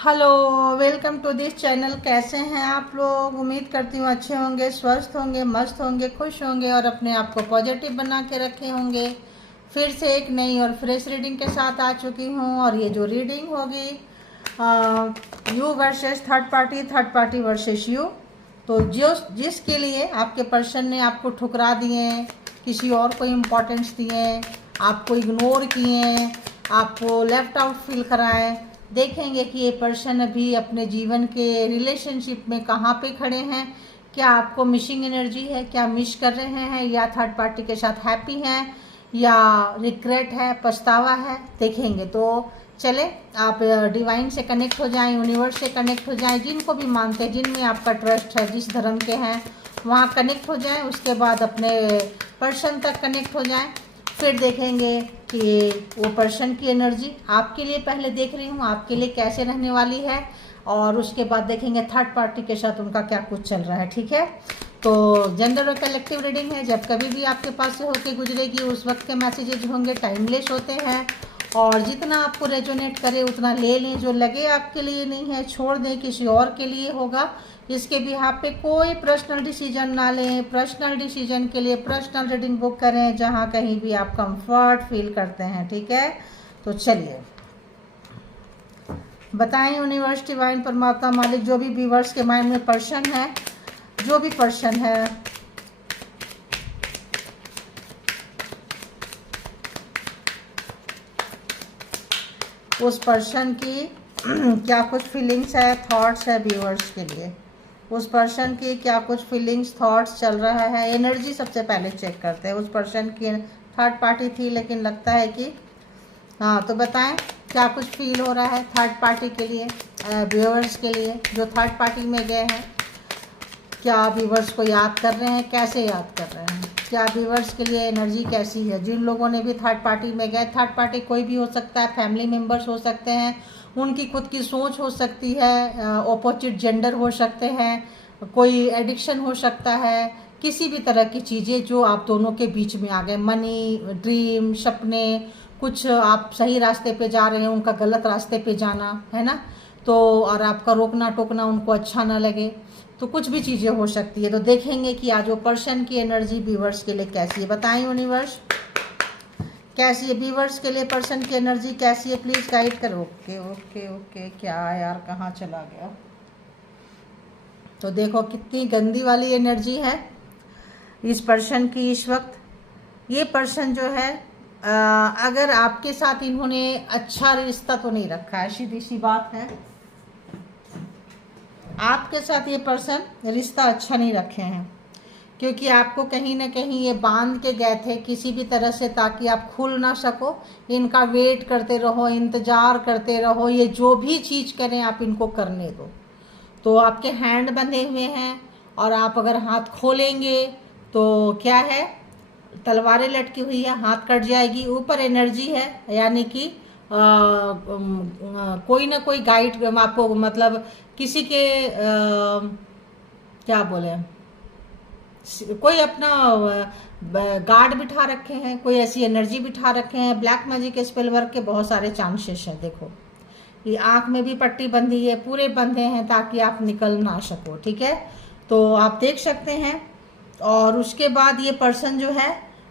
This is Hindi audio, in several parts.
Hello, welcome to this channel. कैसे हैं आप लोग? उम्मीद करती हूँ अच्छे होंगे, स्वस्थ होंगे, मस्त होंगे, खुश होंगे और अपने आप को पॉजिटिव बना के रखे होंगे। फिर से एक नई और फ्रेश रीडिंग के साथ आ चुकी हूँ। और ये जो रीडिंग होगी you versus third party versus you. तो जिसके लिए आपके पर्सन ने आपको ठुकरा दिए, किसी और को इम्पोर्टेंस दिए, आपको इग्नोर किए, आपको लेफ्ट आउट फील कराए, देखेंगे कि ये पर्सन अभी अपने जीवन के रिलेशनशिप में कहाँ पे खड़े हैं। क्या आपको मिसिंग एनर्जी है, क्या मिस कर रहे हैं, या थर्ड पार्टी के साथ हैप्पी हैं, या रिग्रेट है, पछतावा है, देखेंगे। तो चले आप डिवाइन से कनेक्ट हो जाएं, यूनिवर्स से कनेक्ट हो जाएं, जिनको भी मानते हैं, जिनमें आपका ट्रस्ट है, जिस धर्म के हैं वहाँ कनेक्ट हो जाएं। उसके बाद अपने पर्सन तक कनेक्ट हो जाएं। फिर देखेंगे कि वो पर्सन की एनर्जी आपके लिए, पहले देख रही हूँ आपके लिए कैसे रहने वाली है, और उसके बाद देखेंगे थर्ड पार्टी के साथ उनका क्या कुछ चल रहा है। ठीक है, तो जनरल और कलेक्टिव रीडिंग है। जब कभी भी आपके पास से होके गुजरेगी उस वक्त के मैसेजेज होंगे, टाइमलेस होते हैं, और जितना आपको रेजोनेट करे उतना ले लें। जो लगे आपके लिए नहीं है छोड़ दें, किसी और के लिए होगा। इसके बिहाफ पे कोई पर्सनल डिसीजन ना लें। पर्सनल डिसीजन के लिए पर्सनल रीडिंग बुक करें जहाँ कहीं भी आप कंफर्ट फील करते हैं। ठीक है, तो चलिए बताएं यूनिवर्स, डिवाइन, परमात्मा, मालिक, जो भी व्यूअर्स के माइंड में पर्सन है, जो भी पर्सन है, उस पर्सन की क्या कुछ फीलिंग्स है, थॉट्स है व्यूअर्स के लिए। उस पर्सन की क्या कुछ फीलिंग्स, थॉट्स चल रहा है। एनर्जी सबसे पहले चेक करते हैं। उस पर्सन की थर्ड पार्टी थी लेकिन लगता है कि हाँ, तो बताएं क्या कुछ फील हो रहा है थर्ड पार्टी के लिए, व्यूअर्स के लिए जो थर्ड पार्टी में गए हैं। क्या व्यूअर्स को याद कर रहे हैं, कैसे याद कर रहे हैं, क्या व्यूअर्स के लिए एनर्जी कैसी है। जिन लोगों ने भी थर्ड पार्टी में गए, थर्ड पार्टी कोई भी हो सकता है, फैमिली मेम्बर्स हो सकते हैं, उनकी खुद की सोच हो सकती है, ऑपोजिट जेंडर हो सकते हैं, कोई एडिक्शन हो सकता है, किसी भी तरह की चीज़ें जो आप दोनों के बीच में आ गए। मनी, ड्रीम, सपने, कुछ आप सही रास्ते पे जा रहे हैं, उनका गलत रास्ते पे जाना है ना, तो और आपका रोकना टोकना उनको अच्छा ना लगे, तो कुछ भी चीज़ें हो सकती है। तो देखेंगे कि आज वो पर्सन की एनर्जी व्यूअर्स के लिए कैसी है। बताएं यूनिवर्स कैसी है व्यूअर्स के लिए, पर्सन की एनर्जी कैसी है, प्लीज़ गाइड करो। ओके ओके ओके, क्या यार कहाँ चला गया। तो देखो कितनी गंदी वाली एनर्जी है इस पर्सन की इस वक्त। ये पर्सन जो है अगर आपके साथ इन्होंने अच्छा रिश्ता तो नहीं रखा है, सीधी सी बात है। आपके साथ ये पर्सन रिश्ता अच्छा नहीं रखे हैं, क्योंकि आपको कहीं ना कहीं ये बांध के गए थे किसी भी तरह से, ताकि आप खुल ना सको। इनका वेट करते रहो, इंतज़ार करते रहो, ये जो भी चीज़ करें आप इनको करने दो। तो आपके हैंड बंधे हुए हैं, और आप अगर हाथ खोलेंगे तो क्या है, तलवारें लटकी हुई है, हाथ कट जाएगी। ऊपर एनर्जी है, यानी कि कोई ना कोई गाइड आपको, मतलब किसी के क्या बोले, कोई अपना गार्ड बिठा रखे हैं, कोई ऐसी एनर्जी बिठा रखे हैं। ब्लैक मैजिक स्पेल वर्क के बहुत सारे चांसेस हैं। देखो ये आँख में भी पट्टी बंधी है, पूरे बंधे हैं ताकि आप निकल ना सको। ठीक है, तो आप देख सकते हैं। और उसके बाद ये पर्सन जो है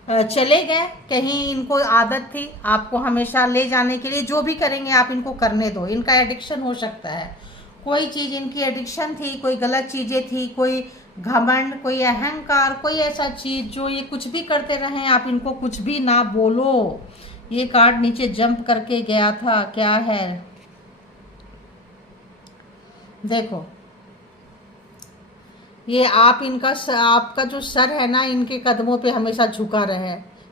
चले गए कहीं, इनको आदत थी आपको हमेशा ले जाने के लिए। जो भी करेंगे आप इनको करने दो। इनका एडिक्शन हो सकता है, कोई चीज़ इनकी एडिक्शन थी, कोई गलत चीज़ें थी, कोई घमंड, कोई अहंकार, कोई ऐसा चीज़ जो ये कुछ भी करते रहें, आप इनको कुछ भी ना बोलो। ये कार्ड नीचे जंप करके गया था, क्या है देखो। ये आप इनका आपका जो सर है ना, इनके कदमों पे हमेशा झुका रहे।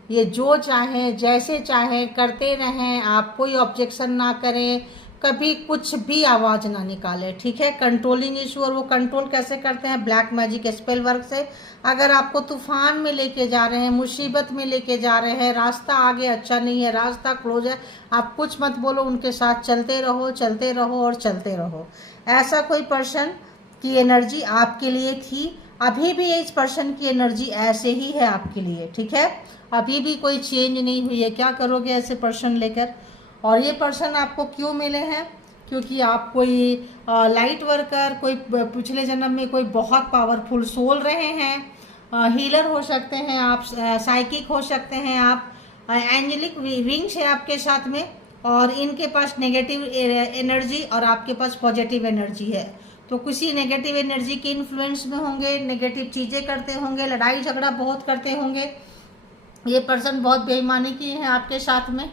ये जो चाहें जैसे चाहें करते रहें, आप कोई ऑब्जेक्शन ना करें, कभी कुछ भी आवाज़ ना निकाले। ठीक है, कंट्रोलिंग इशू। और वो कंट्रोल कैसे करते हैं, ब्लैक मैजिक स्पेल वर्क से। अगर आपको तूफान में लेके जा रहे हैं, मुसीबत में लेके जा रहे हैं, रास्ता आगे अच्छा नहीं है, रास्ता क्लोज है, आप कुछ मत बोलो, उनके साथ चलते रहो, चलते रहो और चलते रहो। ऐसा कोई पर्सन की एनर्जी आपके लिए थी, अभी भी इस पर्सन की एनर्जी ऐसे ही है आपके लिए। ठीक है, अभी भी कोई चेंज नहीं हुई है। क्या करोगे ऐसे पर्सन लेकर, और ये पर्सन आपको क्यों मिले हैं, क्योंकि आप कोई लाइट वर्कर, कोई पिछले जन्म में कोई बहुत पावरफुल सोल रहे हैं, हीलर हो सकते हैं आप, साइकिक हो सकते हैं आप, एंजेलिक विंग्स है आपके साथ में, और इनके पास नेगेटिव एनर्जी और आपके पास पॉजिटिव एनर्जी है। तो किसी नेगेटिव एनर्जी के इन्फ्लुएंस में होंगे, नेगेटिव चीज़ें करते होंगे, लड़ाई झगड़ा बहुत करते होंगे। ये पर्सन बहुत बेईमानी की है आपके साथ में,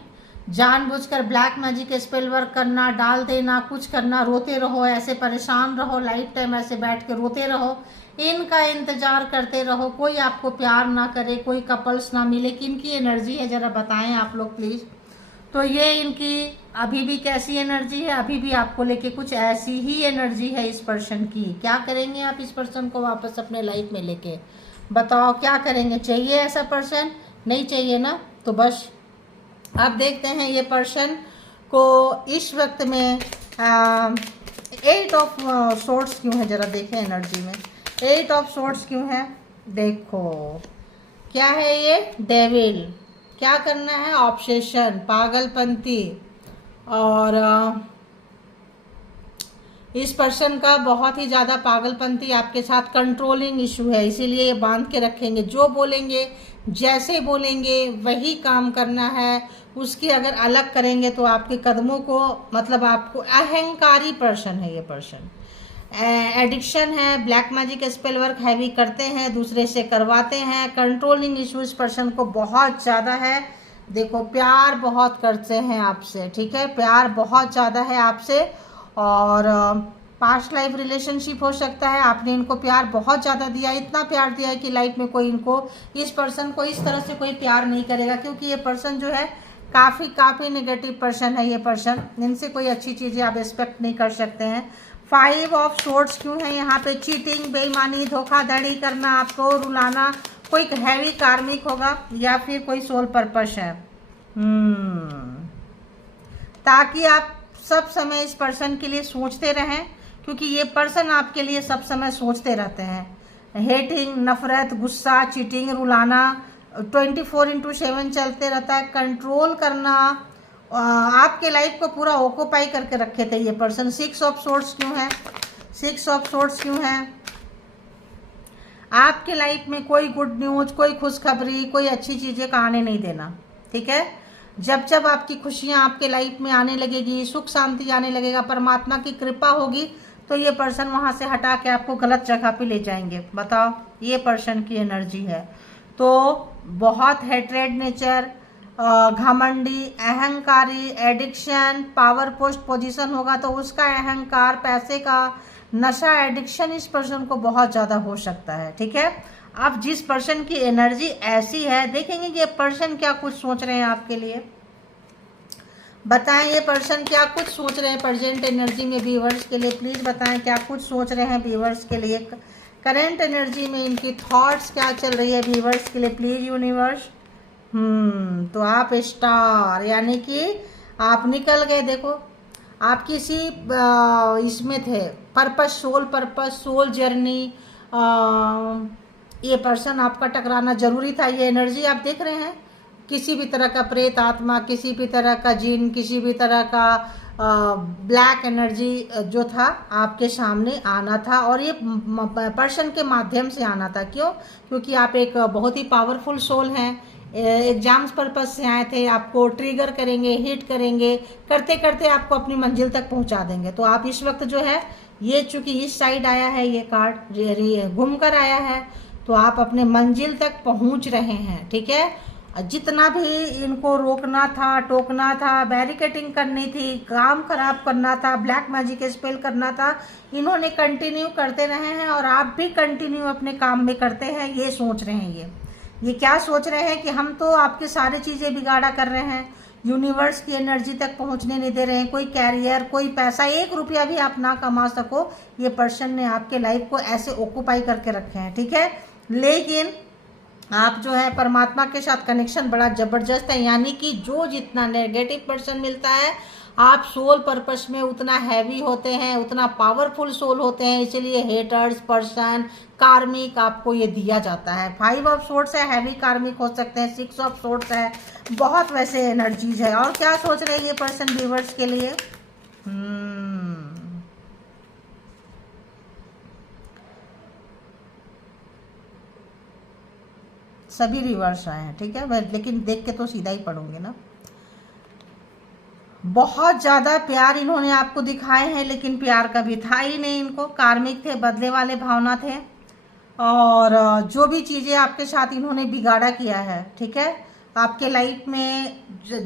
जानबूझकर ब्लैक मैजिक स्पेल वर्क करना, डाल देना, कुछ करना, रोते रहो, ऐसे परेशान रहो, लाइफ टाइम ऐसे बैठ के रोते रहो, इनका इंतजार करते रहो, कोई आपको प्यार ना करे, कोई कपल्स ना मिले। किनकी एनर्जी है जरा बताएं आप लोग प्लीज़। तो ये इनकी अभी भी कैसी एनर्जी है? अभी भी आपको लेके कुछ ऐसी ही एनर्जी है इस पर्सन की। क्या करेंगे आप इस पर्सन को वापस अपने लाइफ में लेके? बताओ क्या करेंगे? चाहिए ऐसा पर्सन? नहीं चाहिए ना? तो बस अब देखते हैं ये पर्सन को इस वक्त में 8 ऑफ सोर्ड्स क्यों है, जरा देखें एनर्जी में 8 ऑफ सोर्ड्स क्यों है। देखो क्या है ये, डेविल। क्या करना है? ऑब्सेशन, पागलपंती, और इस पर्सन का बहुत ही ज़्यादा पागलपंती आपके साथ, कंट्रोलिंग इशू है, इसीलिए ये बांध के रखेंगे। जो बोलेंगे, जैसे बोलेंगे वही काम करना है, उसकी अगर अलग करेंगे तो आपके कदमों को, मतलब आपको, अहंकारी पर्सन है ये पर्सन। एडिक्शन है, black magic spell work heavy करते हैं, दूसरे से करवाते हैं, कंट्रोलिंग इशू इस पर्सन को बहुत ज़्यादा है। देखो प्यार बहुत करते हैं आपसे, ठीक है, प्यार बहुत ज़्यादा है आपसे, और पास्ट लाइफ रिलेशनशिप हो सकता है, आपने इनको प्यार बहुत ज़्यादा दिया, इतना प्यार दिया है कि लाइफ में कोई इनको, इस पर्सन को इस तरह से कोई प्यार नहीं करेगा, क्योंकि ये पर्सन जो है काफ़ी नेगेटिव पर्सन है ये पर्सन। इनसे कोई अच्छी चीज़ें आप एक्सपेक्ट नहीं कर सकते हैं। 5 ऑफ सोर्ड्स क्यों है यहाँ पे? चीटिंग, बेईमानी, धोखाधड़ी करना, आपको रुलाना, कोई हैवी कार्मिक होगा या फिर कोई सोल पर्पस है। ताकि आप सब समय इस पर्सन के लिए सोचते रहें, क्योंकि ये पर्सन आपके लिए सब समय सोचते रहते हैं। हेटिंग, नफरत, गुस्सा, चीटिंग, रुलाना 24/7 चलते रहता है, कंट्रोल करना, आपके लाइफ को पूरा ऑक्यूपाई करके रखे थे ये पर्सन। 6 ऑफ सोर्ड्स क्यों है? 6 ऑफ सोर्ड्स क्यों है? आपके लाइफ में कोई गुड न्यूज, कोई खुशखबरी, कोई अच्छी चीज़ें का आने नहीं देना, ठीक है। जब जब आपकी खुशियाँ आपके लाइफ में आने लगेगी, सुख शांति आने लगेगा, परमात्मा की कृपा होगी, तो ये पर्सन वहाँ से हटा के आपको गलत जगह पे ले जाएंगे। बताओ, ये पर्सन की एनर्जी है। तो बहुत हेट्रेड नेचर, घमंडी, अहंकारी, एडिक्शन, पावर पोस्ट पोजीशन होगा तो उसका अहंकार, पैसे का नशा, एडिक्शन इस पर्सन को बहुत ज़्यादा हो सकता है, ठीक है। अब जिस पर्सन की एनर्जी ऐसी है, देखेंगे कि ये पर्सन क्या कुछ सोच रहे हैं आपके लिए। बताएं ये पर्सन क्या कुछ सोच रहे हैं प्रेजेंट एनर्जी में व्यूअर्स के लिए, प्लीज़ बताएं क्या कुछ सोच रहे हैं व्यूअर्स के लिए। करंट एनर्जी में इनकी थॉट्स क्या चल रही है व्यूअर्स के लिए, प्लीज़ यूनिवर्स। तो आप स्टार, यानी कि आप निकल गए। देखो आप किसी इसमें थे, पर्पस, सोल जर्नी, ये पर्सन आपका टकराना जरूरी था। ये एनर्जी आप देख रहे हैं, किसी भी तरह का प्रेत आत्मा, किसी भी तरह का जिन, किसी भी तरह का ब्लैक एनर्जी जो था आपके सामने आना था, और ये पर्सन के माध्यम से आना था। क्यों? क्योंकि आप एक बहुत ही पावरफुल सोल हैं, एग्जाम्स पर्पस से आए थे, आपको ट्रिगर करेंगे, हिट करेंगे, करते करते आपको अपनी मंजिल तक पहुंचा देंगे। तो आप इस वक्त जो है, ये चूंकि इस साइड आया है, ये कार्ड घूम कर आया है, तो आप अपने मंजिल तक पहुंच रहे हैं, ठीक है। जितना भी इनको रोकना था, टोकना था, बैरिकेटिंग करनी थी, काम खराब करना था, ब्लैक मैजिक स्पेल करना था, इन्होंने कंटिन्यू करते रहे हैं, और आप भी कंटिन्यू अपने काम में करते हैं। ये सोच रहे हैं, ये क्या सोच रहे हैं कि हम तो आपकी सारी चीज़ें बिगाड़ा कर रहे हैं, यूनिवर्स की एनर्जी तक पहुंचने नहीं दे रहे हैं, कोई कैरियर, कोई पैसा, 1 रुपया भी आप ना कमा सको, ये पर्सन ने आपके लाइफ को ऐसे ऑक्यूपाई करके रखे हैं, ठीक है। लेकिन आप जो है परमात्मा के साथ कनेक्शन बड़ा ज़बरदस्त है, यानी कि जो जितना नेगेटिव पर्सन मिलता है, आप सोल पर्पस में उतना हैवी होते हैं, उतना पावरफुल सोल होते हैं, इसलिए हेटर्स, पर्सन, कार्मिक आपको ये दिया जाता है। 5 ऑफ सोर्ड्स है, हैवी कार्मिक हो सकते हैं। 6 ऑफ सोर्ड्स है, बहुत वैसे एनर्जीज है। और क्या सोच रहे हैं ये पर्सन व्यूअर्स के लिए? सभी रिवर्स आए हैं, ठीक है, लेकिन देख के तो सीधा ही पढ़ूंगी ना। बहुत ज़्यादा प्यार इन्होंने आपको दिखाए हैं, लेकिन प्यार कभी था ही नहीं इनको। कार्मिक थे, बदले वाले भावना थे, और जो भी चीज़ें आपके साथ इन्होंने बिगाड़ा किया है, ठीक है, आपके लाइफ में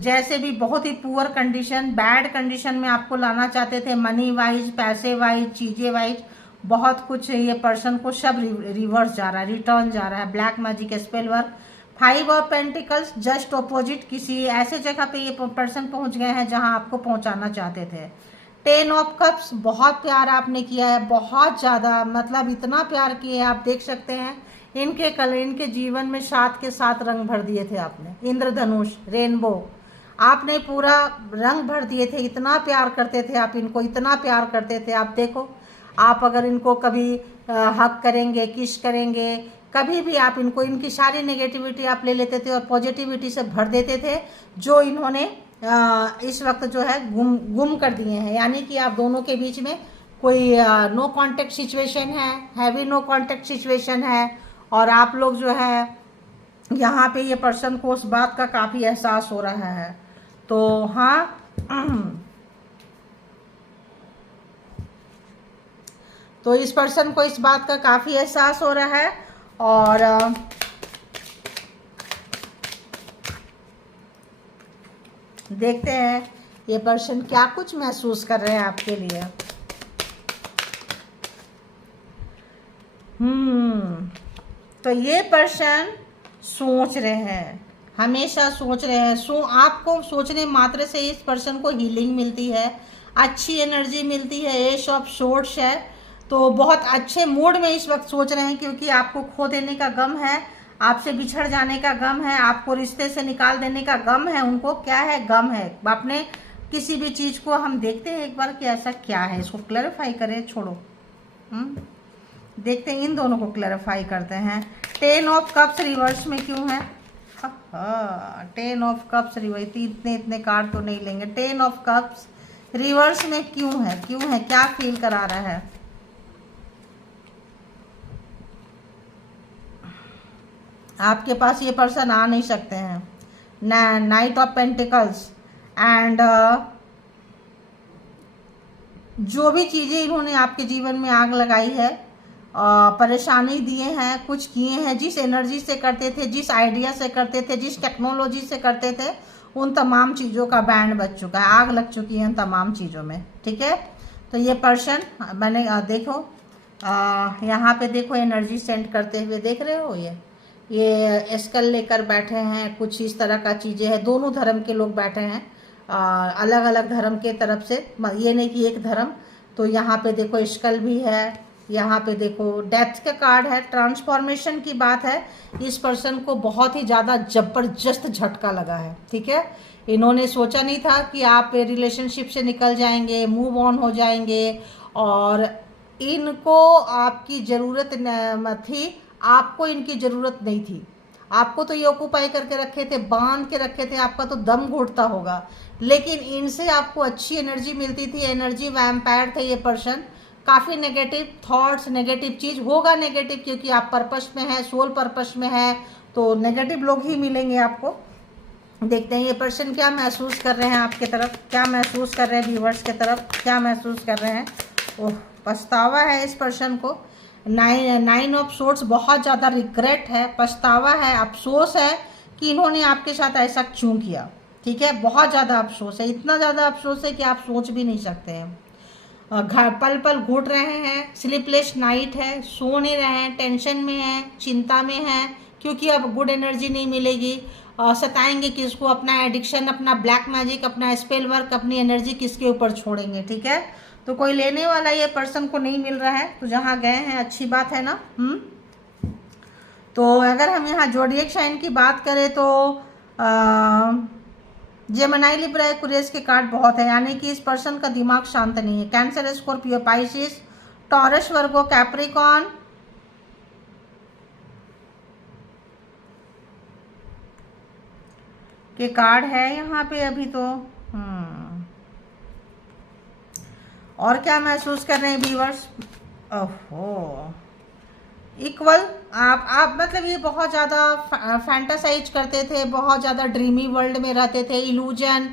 जैसे भी बहुत ही पुअर कंडीशन, बैड कंडीशन में आपको लाना चाहते थे, मनी वाइज, पैसे वाइज, चीज़ें वाइज, बहुत कुछ। ये पर्सन को सब रिवर्स जा रहा है, रिटर्न जा रहा है। Black magic, spell work, 5 of pentacles, just opposite किसी ऐसे जगह पे ये पर्सन पहुंच गए हैं जहां आपको पहुंचाना चाहते थे। 10 ऑफ कप्स, बहुत प्यार आपने किया है, बहुत ज़्यादा, मतलब इतना प्यार किए आप देख सकते हैं। इनके कल इनके जीवन में 7 के 7 रंग भर दिए थे आपने। इंद्रधनुष, रेनबो, आपने पूरा रंग भर दिए थे। इतना प्यार करते थे आप इनको, इतना प्यार करते थे आप। देखो, आप अगर इनको कभी हक करेंगे, किस करेंगे, कभी भी आप इनको, इनकी सारी नेगेटिविटी आप ले लेते थे और पॉजिटिविटी से भर देते थे, जो इन्होंने इस वक्त जो है गुम कर दिए हैं। यानी कि आप दोनों के बीच में कोई नो कांटेक्ट सिचुएशन है, हैवी नो कांटेक्ट सिचुएशन है, और आप लोग जो है यहाँ पे ये पर्सन को उस बात का काफ़ी एहसास हो रहा है। तो हाँ, तो इस पर्सन को इस बात का काफ़ी एहसास हो रहा है, और देखते हैं ये पर्सन क्या कुछ महसूस कर रहे हैं आपके लिए। तो ये पर्सन सोच रहे हैं, हमेशा सोच रहे हैं। आपको सोचने मात्र से इस पर्सन को हीलिंग मिलती है, अच्छी एनर्जी मिलती है। एश ऑफ सोर्ट्स है, तो बहुत अच्छे मूड में इस वक्त सोच रहे हैं, क्योंकि आपको खो देने का गम है, आपसे बिछड़ जाने का गम है, आपको रिश्ते से निकाल देने का गम है। उनको क्या है, गम है। आपने किसी भी चीज़ को, हम देखते हैं एक बार कि ऐसा क्या है, इसको क्लैरिफाई करें, छोड़ो, देखते हैं, इन दोनों को क्लैरिफाई करते हैं। 10 ऑफ कप्स रिवर्स में क्यों है? 10 ऑफ कप्स रिवर्स, इतने कार्ड तो नहीं लेंगे। 10 ऑफ कप्स रिवर्स में क्यों है? क्या फील करा रहा है? आपके पास ये पर्सन आ नहीं सकते हैं। नाइट ऑफ पेंटिकल्स, एंड जो भी चीज़ें इन्होंने आपके जीवन में आग लगाई है, परेशानी दिए हैं, कुछ किए हैं, जिस एनर्जी से करते थे, जिस आइडिया से करते थे, जिस टेक्नोलॉजी से करते थे, उन तमाम चीज़ों का बैंड बज चुका है, आग लग चुकी है उन तमाम चीज़ों में, ठीक है। तो ये पर्सन, मैंने देखो यहाँ पे देखो, एनर्जी सेंड करते हुए देख रहे हो, ये स्कल लेकर बैठे हैं, कुछ इस तरह का चीज़ें हैं। दोनों धर्म के लोग बैठे हैं, अलग अलग धर्म के तरफ से, ये नहीं कि एक धर्म। तो यहाँ पे देखो स्कल भी है, यहाँ पे देखो डेथ का कार्ड है, ट्रांसफॉर्मेशन की बात है। इस पर्सन को बहुत ही ज़्यादा जबरदस्त झटका लगा है, ठीक है। इन्होंने सोचा नहीं था कि आप रिलेशनशिप से निकल जाएंगे, मूव ऑन हो जाएंगे, और इनको आपकी ज़रूरत थी, आपको इनकी ज़रूरत नहीं थी। आपको तो ये ऑक्यूपाई करके रखे थे, बांध के रखे थे, आपका तो दम घुटता होगा, लेकिन इनसे आपको अच्छी एनर्जी मिलती थी। एनर्जी वैम्पायर थे ये पर्सन। काफ़ी नेगेटिव थॉट्स, नेगेटिव चीज़ होगा, नेगेटिव, क्योंकि आप पर्पस में है, सोल पर्पस में है, तो नेगेटिव लोग ही मिलेंगे आपको। देखते हैं ये पर्सन क्या महसूस कर रहे हैं आपके तरफ, क्या महसूस कर रहे हैं व्यूवर्स के तरफ, क्या महसूस कर रहे हैं। ओह, पछतावा है इस पर्सन को। 9 ऑफ सोर्ट्स, बहुत ज़्यादा रिग्रेट है, पछतावा है, अफसोस है कि इन्होंने आपके साथ ऐसा क्यों किया, ठीक है। बहुत ज़्यादा अफसोस है, इतना ज़्यादा अफसोस है कि आप सोच भी नहीं सकते हैं। पल पल घुट रहे हैं, स्लीपलेस नाइट है, सो नहीं रहे हैं, टेंशन में हैं, चिंता में हैं, क्योंकि अब गुड एनर्जी नहीं मिलेगी। सताएंगे किसको? अपना एडिक्शन, अपना ब्लैक मैजिक, अपना स्पेल वर्क, अपनी एनर्जी किसके ऊपर छोड़ेंगे, ठीक है। तो कोई लेने वाला ये पर्सन को नहीं मिल रहा है, तो जहाँ गए हैं अच्छी बात है ना। तो अगर हम यहाँ जोडिएक साइन की बात करें तो जेमिनी, लिब्रा, एक्वेरियस के कार्ड बहुत है, यानी कि इस पर्सन का दिमाग शांत नहीं है। कैंसर, स्कॉर्पियो, पाइसिस, टॉरस, वर्गो, कैप्रिकॉन, के कार्ड है यहाँ पे अभी तो। और क्या महसूस कर रहे हैं व्यूअर्स? ओहो, इक्वल आप मतलब ये बहुत ज़्यादा फैंटासाइज करते थे, बहुत ज़्यादा ड्रीमी वर्ल्ड में रहते थे, इल्यूजन,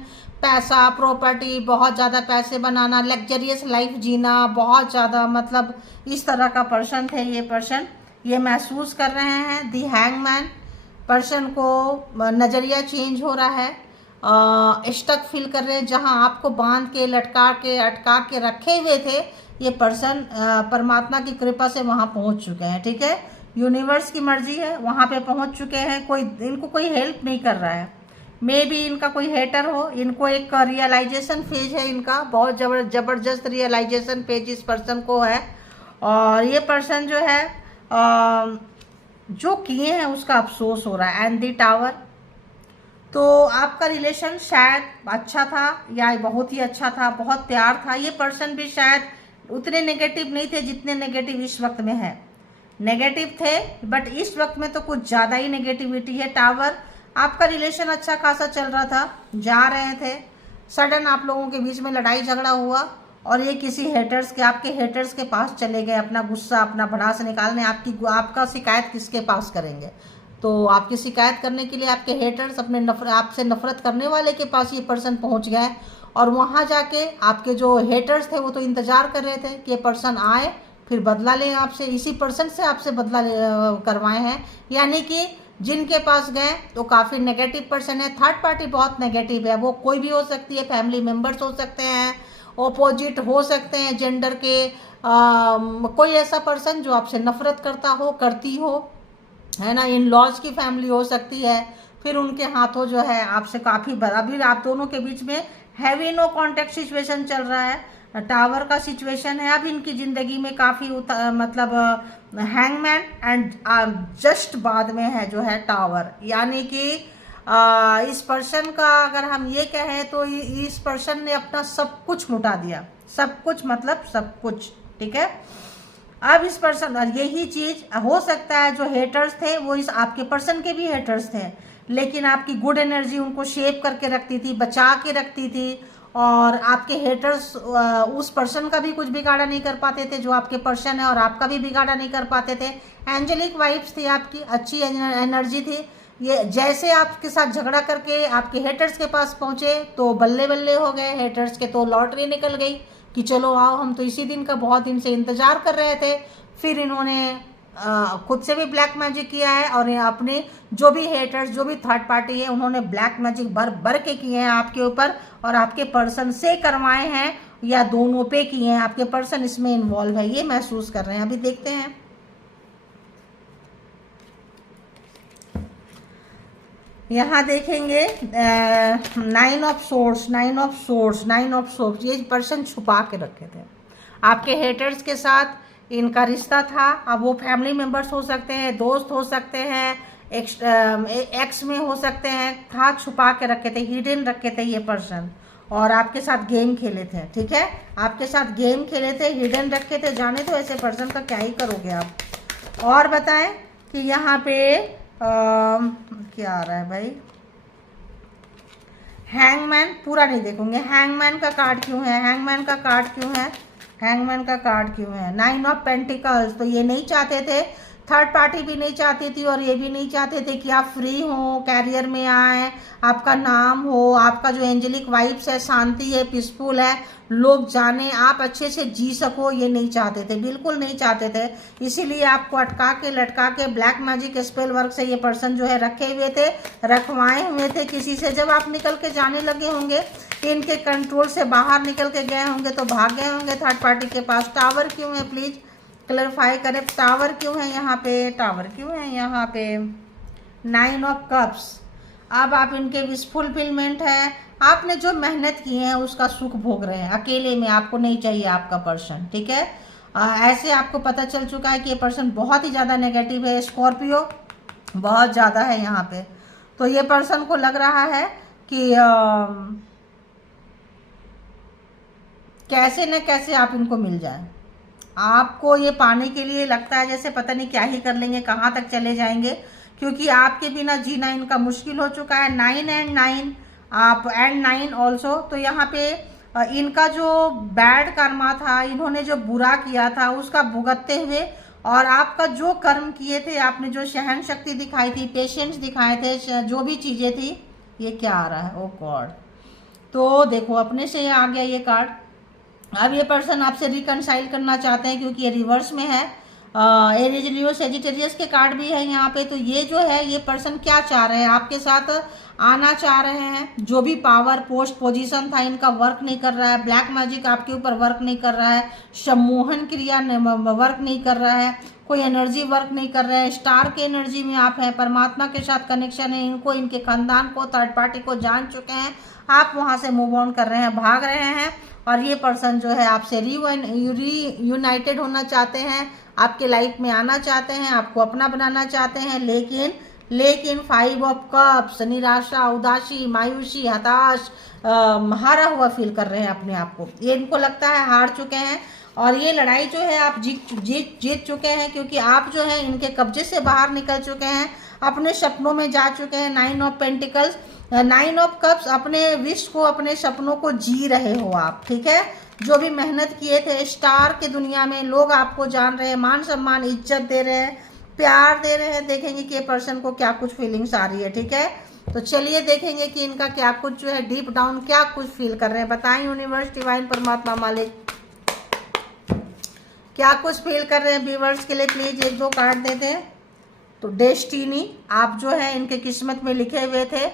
पैसा, प्रॉपर्टी, बहुत ज़्यादा पैसे बनाना, लग्जरियस लाइफ जीना, बहुत ज़्यादा मतलब इस तरह का पर्सन थे ये पर्सन। ये महसूस कर रहे हैं दी हैंगमैन। पर्सन को नज़रिया चेंज हो रहा है, स्टक फील कर रहे हैं, जहां आपको बांध के लटका के अटका के रखे हुए थे, ये पर्सन परमात्मा की कृपा से वहां पहुंच चुके हैं। ठीक है, यूनिवर्स की मर्जी है, वहां पे पहुंच चुके हैं। कोई इनको कोई हेल्प नहीं कर रहा है। मे बी इनका कोई हेटर हो, इनको एक रियलाइजेशन फेज है, इनका बहुत जबरदस्त रियलाइजेशन फेज इस पर्सन को है। और ये पर्सन जो है जो किए हैं उसका अफसोस हो रहा है। एंड दी टावर, तो आपका रिलेशन शायद अच्छा था या बहुत ही अच्छा था, बहुत प्यार था। ये पर्सन भी शायद उतने नेगेटिव नहीं थे जितने नेगेटिव इस वक्त में है। नेगेटिव थे बट इस वक्त में तो कुछ ज़्यादा ही नेगेटिविटी है। टावर, आपका रिलेशन अच्छा खासा चल रहा था, जा रहे थे, सडन आप लोगों के बीच में लड़ाई झगड़ा हुआ और ये किसी हेटर्स के, आपके हेटर्स के पास चले गए अपना गुस्सा, अपना भड़ास निकालने। आपका शिकायत किसके पास करेंगे? तो आपकी शिकायत करने के लिए आपके हेटर्स, अपने आपसे नफरत करने वाले के पास ये पर्सन पहुंच गए। और वहां जाके आपके जो हेटर्स थे वो तो इंतजार कर रहे थे कि ये पर्सन आए फिर बदला लें आपसे। इसी पर्सन से आपसे बदला करवाए हैं, यानी कि जिनके पास गए तो काफ़ी नेगेटिव पर्सन है। थर्ड पार्टी बहुत नेगेटिव है, वो कोई भी हो सकती है, फैमिली मेम्बर्स हो सकते हैं, ऑपोजिट हो सकते हैं जेंडर के, कोई ऐसा पर्सन जो आपसे नफरत करता हो, करती हो, है ना। इन लॉज की फैमिली हो सकती है। फिर उनके हाथों जो है आपसे काफ़ी अभी आप दोनों के बीच में हैवी नो कॉन्टेक्ट सिचुएशन चल रहा है, टावर का सिचुएशन है। अब इनकी ज़िंदगी में काफ़ी मतलब हैंगमैन एंड जस्ट बाद में है जो है टावर, यानी कि इस पर्सन का अगर हम ये कहें तो इस पर्सन ने अपना सब कुछ लुटा दिया, सब कुछ मतलब सब कुछ। ठीक है, अब इस पर्सन, और यही चीज हो सकता है जो हेटर्स थे वो इस आपके पर्सन के भी हेटर्स थे, लेकिन आपकी गुड एनर्जी उनको शेप करके रखती थी, बचा के रखती थी। और आपके हेटर्स उस पर्सन का भी कुछ बिगाड़ा नहीं कर पाते थे जो आपके पर्सन है, और आपका भी बिगाड़ा नहीं कर पाते थे। एंजेलिक वाइब्स थी आपकी, अच्छी एनर्जी थी। ये जैसे आपके साथ झगड़ा करके आपके हेटर्स के पास पहुंचे तो बल्ले बल्ले हो गए, हेटर्स के तो लॉटरी निकल गई कि चलो आओ, हम तो इसी दिन का बहुत दिन से इंतजार कर रहे थे। फिर इन्होंने खुद से भी ब्लैक मैजिक किया है और अपने जो भी हेटर्स, जो भी थर्ड पार्टी है, उन्होंने ब्लैक मैजिक भर के किए हैं आपके ऊपर, और आपके पर्सन से करवाए हैं या दोनों पे किए हैं। आपके पर्सन इसमें इन्वॉल्व है, ये महसूस कर रहे हैं। अभी देखते हैं, यहाँ देखेंगे 9 of source, 9 of source, 9 of source. ये पर्सन छुपा के रखे थे आपके हेटर्स के साथ, इनका रिश्ता था। अब वो फैमिली मेंबर्स हो सकते हैं, दोस्त हो सकते हैं, एक्स में हो सकते हैं, था, छुपा के रखे थे, हिडन रखे थे ये पर्सन, और आपके साथ गेम खेले थे। ठीक है, आपके साथ गेम खेले थे, हिडन रखे थे। जाने तो ऐसे पर्सन का क्या ही करोगे आप। और बताएं कि यहाँ पे क्या आ रहा है भाई, हैंगमैन पूरा नहीं देखोगे। हैंगमैन का कार्ड क्यों है? हैंगमैन का कार्ड क्यों है? हैंगमैन का कार्ड क्यों है? 9 ऑफ पेंटिकल्स। तो ये नहीं चाहते थे, थर्ड पार्टी भी नहीं चाहती थी और ये भी नहीं चाहते थे कि आप फ्री हो, कैरियर में आए, आपका नाम हो, आपका जो एंजेलिक वाइब्स है, शांति है, पीसफुल है, लोग जाने, आप अच्छे से जी सको, ये नहीं चाहते थे, बिल्कुल नहीं चाहते थे। इसीलिए आपको अटका के लटका के ब्लैक मैजिक स्पेल वर्क से ये पर्सन जो है रखे हुए थे, रखवाए हुए थे किसी से। जब आप निकल के जाने लगे होंगे, इनके कंट्रोल से बाहर निकल के गए होंगे तो भाग गए होंगे थर्ड पार्टी के पास। टावर क्यों है? प्लीज क्लैरिफाई करें, टावर क्यों है यहाँ पे? टावर क्यों है यहाँ पे? 9 ऑफ कप्स। अब आप इनके विश फुलफिलमेंट है, आपने जो मेहनत की है उसका सुख भोग रहे हैं अकेले में, आपको नहीं चाहिए आपका पर्सन। ठीक है, ऐसे आपको पता चल चुका है कि ये पर्सन बहुत ही ज़्यादा नेगेटिव है, स्कॉर्पियो बहुत ज़्यादा है यहाँ पे। तो ये पर्सन को लग रहा है कि कैसे न कैसे आप इनको मिल जाए। आपको ये पाने के लिए लगता है जैसे पता नहीं क्या ही कर लेंगे, कहाँ तक चले जाएंगे, क्योंकि आपके बिना जीना इनका मुश्किल हो चुका है। 9 एंड 9 आप एंड 9 ऑल्सो। तो यहाँ पे इनका जो बैड कर्मा था, इन्होंने जो बुरा किया था उसका भुगतते हुए और आपका जो कर्म किए थे, आपने जो सहन शक्ति दिखाई थी, पेशेंस दिखाए थे, जो भी चीज़ें थी, ये क्या आ रहा है, ओ गॉड। तो देखो अपने से ये आ गया ये कार्ड। अब ये पर्सन आपसे रिकनसाइल करना चाहते हैं क्योंकि ये रिवर्स में है। एरीज, लियो, सेजिटेरियस के कार्ड भी है यहाँ पे। तो ये जो है, ये पर्सन क्या चाह रहे हैं, आपके साथ आना चाह रहे हैं। जो भी पावर, पोस्ट, पोजीशन था, इनका वर्क नहीं कर रहा है। ब्लैक मैजिक आपके ऊपर वर्क नहीं कर रहा है। सम्मोहन क्रिया वर्क नहीं कर रहा है। कोई एनर्जी वर्क नहीं कर रहा है। स्टार के एनर्जी में आप हैं, परमात्मा के साथ कनेक्शन है। इनको, इनके खानदान को, थर्ड पार्टी को जान चुके हैं। आप वहाँ से मूव ऑन कर रहे हैं, भाग रहे हैं। और ये पर्सन जो है आपसे रीयूनाइटेड होना चाहते हैं, आपके लाइफ में आना चाहते हैं, आपको अपना बनाना चाहते हैं। लेकिन 5 ऑफ कप्स, निराशा, उदासी, मायूसी, हताश, हारा हुआ फील कर रहे हैं अपने आप को। ये इनको लगता है हार चुके हैं। और ये लड़ाई जो है आप जीत चुके हैं, क्योंकि आप जो है इनके कब्जे से बाहर निकल चुके हैं, अपने सपनों में जा चुके हैं। 9 ऑफ पेंटिकल्स, 9 ऑफ कप्स, अपने विश को, अपने सपनों को जी रहे हो आप, ठीक है। जो भी मेहनत किए थे, स्टार की दुनिया में लोग आपको जान रहे हैं, मान सम्मान, इज्जत दे रहे हैं, प्यार दे रहे हैं। देखेंगे कि ये पर्सन को क्या कुछ फीलिंग्स आ रही है, ठीक है। तो चलिए देखेंगे कि इनका क्या कुछ जो है डीप डाउन क्या कुछ फील कर रहे हैं। बताएं यूनिवर्स, डिवाइन, परमात्मा, मालिक, क्या कुछ फील कर रहे हैं व्यूअर्स के लिए। प्लीज 1-2 कार्ड दे दें। तो डेस्टिनी, आप जो है इनके किस्मत में लिखे हुए थे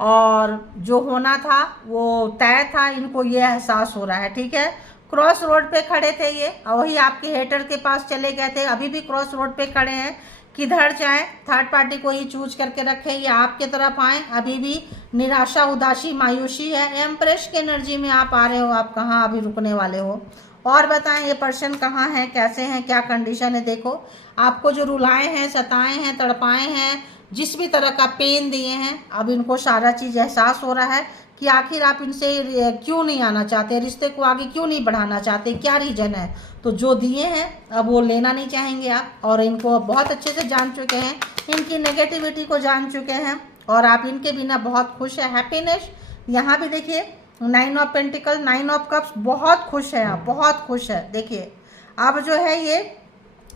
और जो होना था वो तय था, इनको ये एहसास हो रहा है, ठीक है। क्रॉस रोड पे खड़े थे ये, और वही आपके हेटर के पास चले गए थे, अभी भी क्रॉस रोड पे खड़े हैं। किधर जाएं, थर्ड पार्टी को ही चूज करके रखें, ये आपके तरफ आए। अभी भी निराशा, उदासी, मायूसी है। एम्प्रेस की एनर्जी में आप आ रहे हो, आप कहाँ अभी रुकने वाले हो। और बताएं ये पर्सन कहाँ है, कैसे हैं, क्या कंडीशन है। देखो आपको जो रुलाए हैं, सताए हैं, तड़पाए हैं, जिस भी तरह का पेन दिए हैं, अब इनको सारा चीज़ एहसास हो रहा है कि आखिर आप इनसे क्यों नहीं आना चाहते, रिश्ते को आगे क्यों नहीं बढ़ाना चाहते, क्या रीज़न है। तो जो दिए हैं अब वो लेना नहीं चाहेंगे आप, और इनको बहुत अच्छे से जान चुके हैं, इनकी नेगेटिविटी को जान चुके हैं, और आप इनके बिना बहुत खुश है। हैप्पीनेस, यहाँ भी देखिए 9 ऑफ पेंटिकल, 9 ऑफ कप्स, बहुत खुश है आप, बहुत खुश है। देखिए अब जो है ये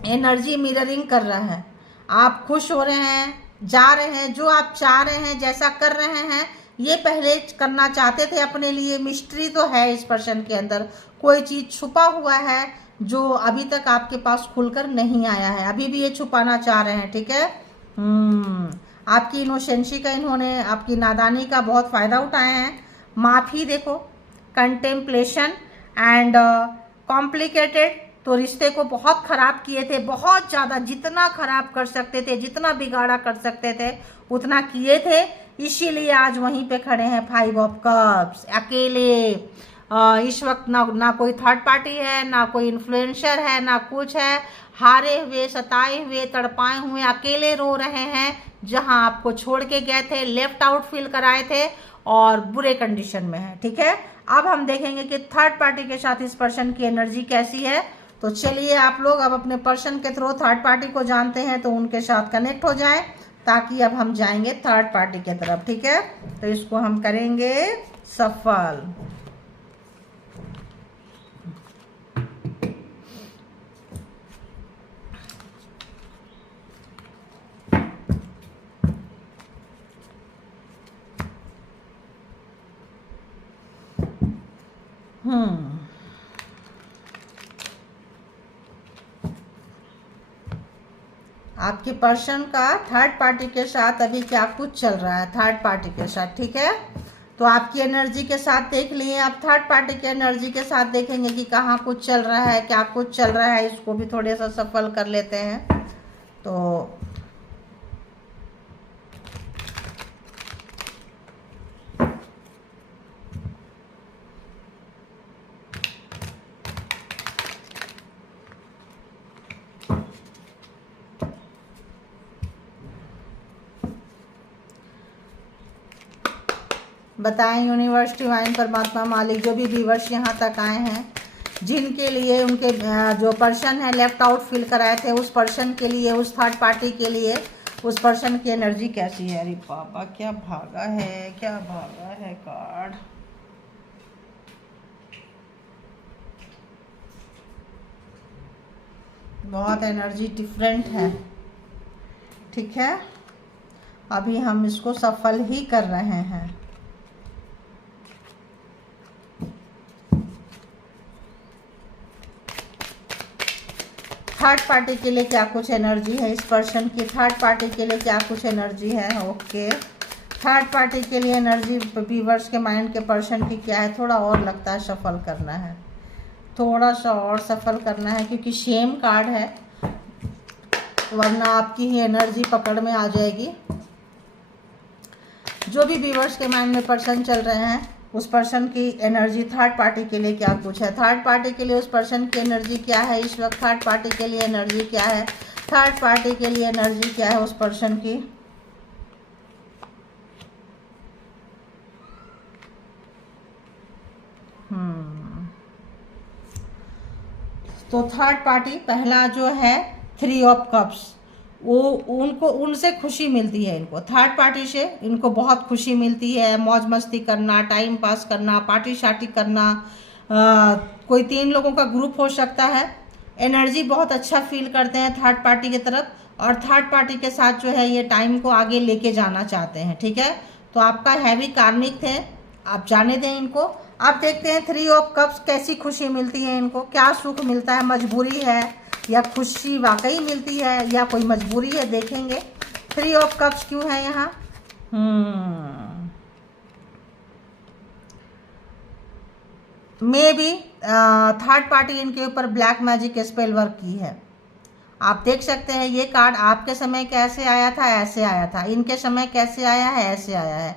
एनर्जी मिररिंग कर रहा है, आप खुश हो रहे हैं, जा रहे हैं, जो आप चाह रहे हैं, जैसा कर रहे हैं, ये पहले करना चाहते थे अपने लिए। मिस्ट्री तो है इस पर्सन के अंदर, कोई चीज़ छुपा हुआ है जो अभी तक आपके पास खुलकर नहीं आया है, अभी भी ये छुपाना चाह रहे हैं, ठीक है। आपकी इनोसेंसी का, इन्होंने आपकी नादानी का बहुत फ़ायदा उठाए हैं। माफ़ी देखो, कंटेम्पलेशन एंड कॉम्प्लिकेटेड, तो रिश्ते को बहुत ख़राब किए थे, बहुत ज़्यादा, जितना ख़राब कर सकते थे, जितना बिगाड़ा कर सकते थे उतना किए थे। इसीलिए आज वहीं पे खड़े हैं 5 ऑफ कप्स, अकेले। इस वक्त ना कोई थर्ड पार्टी है, ना कोई इन्फ्लुएंसर है, ना कुछ है। हारे हुए, सताए हुए, तड़पाए हुए, अकेले रो रहे हैं। जहां आपको छोड़ के गए थे, लेफ्ट आउट फील कराए थे, और बुरे कंडीशन में है, ठीक है। अब हम देखेंगे कि थर्ड पार्टी के साथ इस पर्सन की एनर्जी कैसी है। तो चलिए आप लोग अब अपने पर्सन के थ्रू थर्ड पार्टी को जानते हैं, तो उनके साथ कनेक्ट हो जाएं, ताकि अब हम जाएंगे थर्ड पार्टी की तरफ, ठीक है। तो इसको हम करेंगे सफल। आपके पर्सन का थर्ड पार्टी के साथ अभी क्या कुछ चल रहा है, थर्ड पार्टी के साथ, ठीक है। तो आपकी एनर्जी के साथ देख लिए, आप थर्ड पार्टी के एनर्जी के साथ देखेंगे कि कहाँ कुछ चल रहा है, क्या कुछ चल रहा है। इसको भी थोड़े सा सफल कर लेते हैं। तो बताएं यूनिवर्स, डिवाइन, परमात्मा, मालिक, जो भी व्यूअर्स यहाँ तक आए हैं, जिनके लिए उनके जो पर्सन है लेफ्ट आउट फील कराए थे, उस पर्सन के लिए, उस थर्ड पार्टी के लिए, उस पर्सन की एनर्जी कैसी है। अरे बाबा, क्या भागा है, क्या भागा है कार्ड। बहुत एनर्जी डिफरेंट है। ठीक है, अभी हम इसको सफल ही कर रहे हैं। थर्ड पार्टी के लिए क्या कुछ एनर्जी है इस पर्सन की? थर्ड पार्टी के लिए क्या कुछ एनर्जी है? ओके, थर्ड पार्टी के लिए एनर्जी व्यूअर्स के माइंड के पर्सन की क्या है? थोड़ा और लगता है सफल करना है, थोड़ा सा और सफल करना है, क्योंकि शेम कार्ड है, वरना आपकी ही एनर्जी पकड़ में आ जाएगी। जो भी व्यूअर्स के माइंड में पर्सन चल रहे हैं, उस पर्सन की एनर्जी थर्ड पार्टी के लिए क्या कुछ है? थर्ड पार्टी के लिए उस पर्सन की एनर्जी क्या है इस वक्त? थर्ड पार्टी के लिए एनर्जी क्या है? थर्ड पार्टी के लिए एनर्जी क्या है उस पर्सन की? तो थर्ड पार्टी पहला जो है 3 ऑफ कप्स, वो उनको उनसे खुशी मिलती है। इनको थर्ड पार्टी से इनको बहुत खुशी मिलती है, मौज मस्ती करना, टाइम पास करना, पार्टी शार्टी करना। कोई 3 लोगों का ग्रुप हो सकता है। एनर्जी बहुत अच्छा फील करते हैं थर्ड पार्टी की तरफ, और थर्ड पार्टी के साथ जो है ये टाइम को आगे लेके जाना चाहते हैं। ठीक है, तो आपका हैवी कार्मिक थे, आप जाने दें इनको। आप देखते हैं 3 ऑफ कप्स कैसी खुशी मिलती है इनको, क्या सुख मिलता है? मजबूरी है या खुशी वाकई मिलती है या कोई मजबूरी है? देखेंगे 3 ऑफ कप्स क्यों है यहाँ। मे बी थर्ड पार्टी इनके ऊपर ब्लैक मैजिक स्पेल वर्क की है। आप देख सकते हैं ये कार्ड आपके समय कैसे आया था, ऐसे आया था, इनके समय कैसे आया है, ऐसे आया है।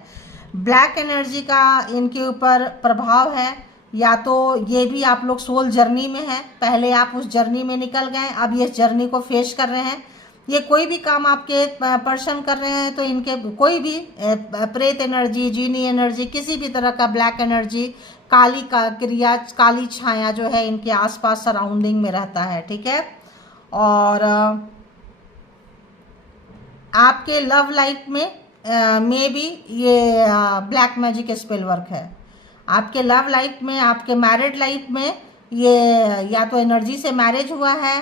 ब्लैक एनर्जी का इनके ऊपर प्रभाव है, या तो ये भी आप लोग सोल जर्नी में हैं, पहले आप उस जर्नी में निकल गए, अब ये जर्नी को फेस कर रहे हैं। ये कोई भी काम आपके पर्सन कर रहे हैं तो इनके कोई भी प्रेत एनर्जी, जीनी एनर्जी, किसी भी तरह का ब्लैक एनर्जी, काली का क्रिया, काली छाया जो है इनके आसपास सराउंडिंग में रहता है। ठीक है, और आपके लव लाइफ में भी ये ब्लैक मैजिक स्पेल वर्क है। आपके लव लाइफ में, आपके मैरिड लाइफ में ये या तो एनर्जी से मैरिज हुआ है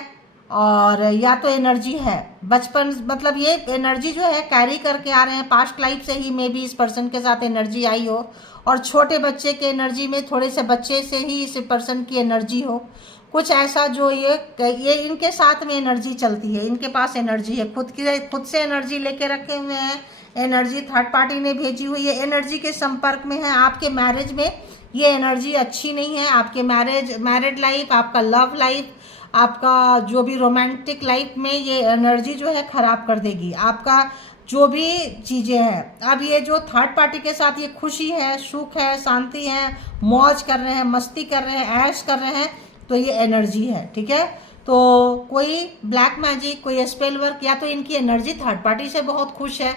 और या तो एनर्जी है बचपन, मतलब ये एनर्जी जो है कैरी करके आ रहे हैं पास्ट लाइफ से ही। मे बी इस पर्सन के साथ एनर्जी आई हो, और छोटे बच्चे के एनर्जी में थोड़े से बच्चे से ही इस पर्सन की एनर्जी हो, कुछ ऐसा जो ये इनके साथ में एनर्जी चलती है, इनके पास एनर्जी है, खुद से एनर्जी लेके रखे हुए हैं, एनर्जी थर्ड पार्टी ने भेजी हुई है, एनर्जी के संपर्क में है। आपके मैरिज में ये एनर्जी अच्छी नहीं है। आपके मैरिड लाइफ, आपका लव लाइफ, आपका जो भी रोमांटिक लाइफ में ये एनर्जी जो है खराब कर देगी आपका जो भी चीज़ें हैं। अब ये जो थर्ड पार्टी के साथ ये खुशी है, सुख है, शांति है, मौज कर रहे हैं, मस्ती कर रहे हैं, ऐश कर रहे हैं, तो ये एनर्जी है। ठीक है, तो कोई ब्लैक मैजिक, कोई स्पेल वर्क, या तो इनकी एनर्जी थर्ड पार्टी से बहुत खुश है,